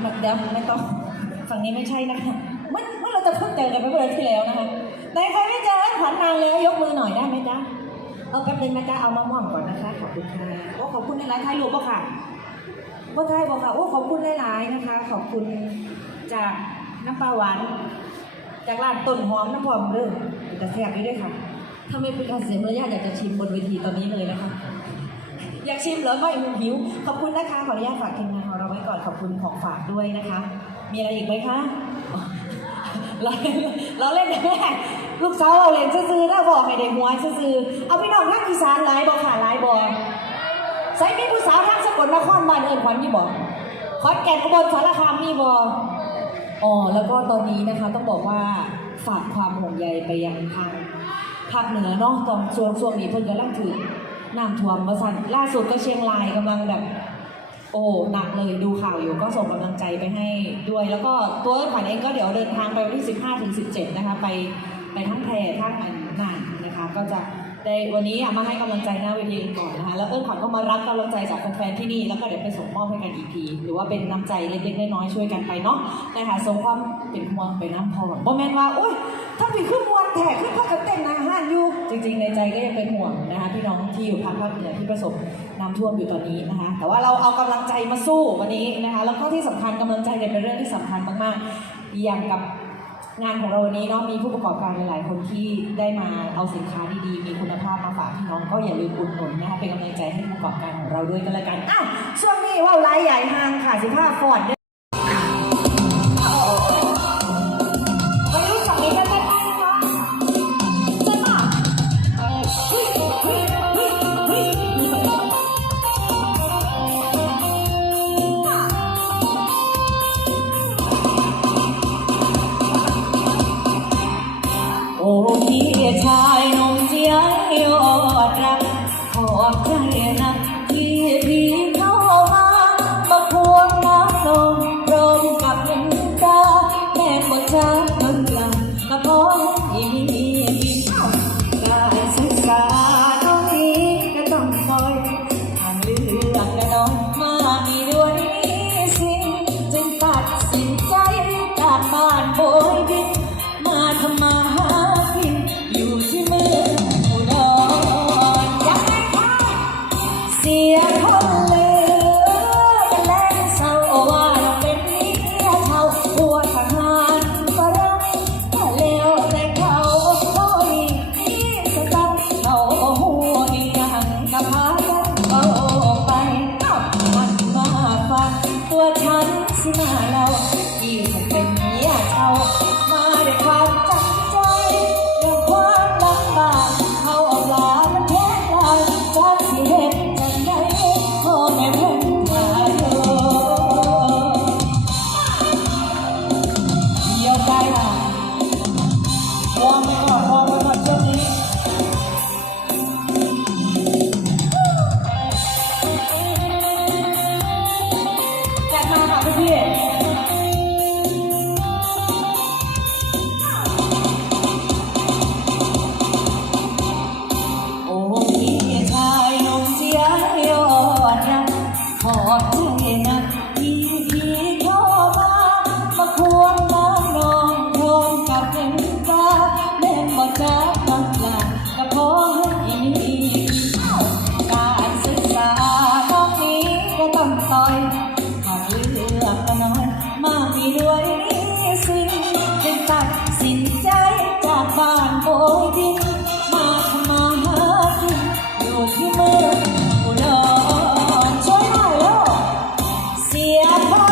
เดี๋ยวไม่ต้องฝั่งนี้ไม่ใช่นะคะเมื่อเมื่อเราจะเพิ่งเจอกันเมื่อเดือนที่แล้วนะคะไหนใครไม่เจอขวัญนานแล้วยกมือหน่อยได้ไหมจ๊ะเอาแป๊บนึงนะจ๊ะเอามะม่วงก่อนนะคะขอบคุณค่ะโอ้ขอบคุณในไลน์ถ่ายรูปป่ะค่ะว่าถ่ายบอกค่ะโอ้ขอบคุณหลายๆนะคะ ขอบคุณจากน้ำปลาหวานจากร้านต้นหอมน้ำหอมเรื่องแต่แซ่บนี้ด้วยค่ะถ้าไม่เป็นการเสียมารยาทอยากจะชิมบนเวทีตอนนี้เลยนะคะ อยากชิมเหรอไม่หิว ขอบคุณนะคะ ขออนุญาตฝากทีมงานของเราไว้ก่อน ขอบคุณของฝากด้วยนะคะ มีอะไรอีกไหมคะเราเราเล่นแม่ลูกสาวเราเล่นซื่อๆนะบอกให้เด็กหัวซื่อๆเอาพี่น้องทางอีสานหลายบอกค่ะหลายบอกใส่มีผู้สาวทางสกลนครบ้านเอิญขวัญมีบอกขอนแก่นอุบลสารคามมีบอกอ๋อแล้วก็ตอนนี้นะคะต้องบอกว่าฝากความห่วงใยไปยังทางภาคเหนือเนาะตอนช่วงช่วงนี้เพิ่นกำลังถือ น้ำท่วมมาสั่นล่าสุดก็เชียงรายกำลังแบบ โอ้หนักเลยดูข่าวอยู่ก็ส่งกำลังใจไปให้ด้วย แล้วก็ตัวขวัญเองก็เดี๋ยวเดินทางไปวันที่ 15ถึง17 นะคะ ไปไปทั้งแพรทั้งอันน่านนะคะ ก็จะ ได้วันนี้มาให้กำลังใจหน้าเวทีก่อนนะคะแล้วเอิ้นขวัญก็มารับกำลังใจจากแฟนๆที่นี่แล้วก็เดี๋ยวไปส่งมอบให้กันอีกทีหรือว่าเป็นน้ำใจเล็กๆน้อยๆช่วยกันไปเนาะนะคะส่งความเป็นห่วงไปน้ำพอบ่แม่นว่าอุ้ยถ้าพี่ขึ้นมวนแถกขึ้นพักกันเต้นอาหารอยู่จริง ๆ ในใจก็ยังเป็นห่วงนะคะพี่น้องที่อยู่ภาคภาคเหนือที่ประสบน้ำท่วมอยู่ตอนนี้นะคะ แต่ว่าเราเอากำลังใจมาสู้วันนี้นะคะแล้วก็ที่สำคัญกำลังใจเนี่ยเป็นเรื่องที่สำคัญมากๆอย่างกับ งานของเราวันนี้เนาะมีผู้ประกอบการหลาย ๆ คนที่ได้มาเอาสินค้าดีๆ มีคุณภาพมาฝากพี่น้องก็อย่าลืมอุดหนุนนะคะเป็นกำลังใจให้ผู้ประกอบการของเราด้วยกันละกันอ้าวช่วงนี้ว่าวรายใหญ่ห้างค่ะสิบห้าฟอนด์ นสิมาเรา Yeah.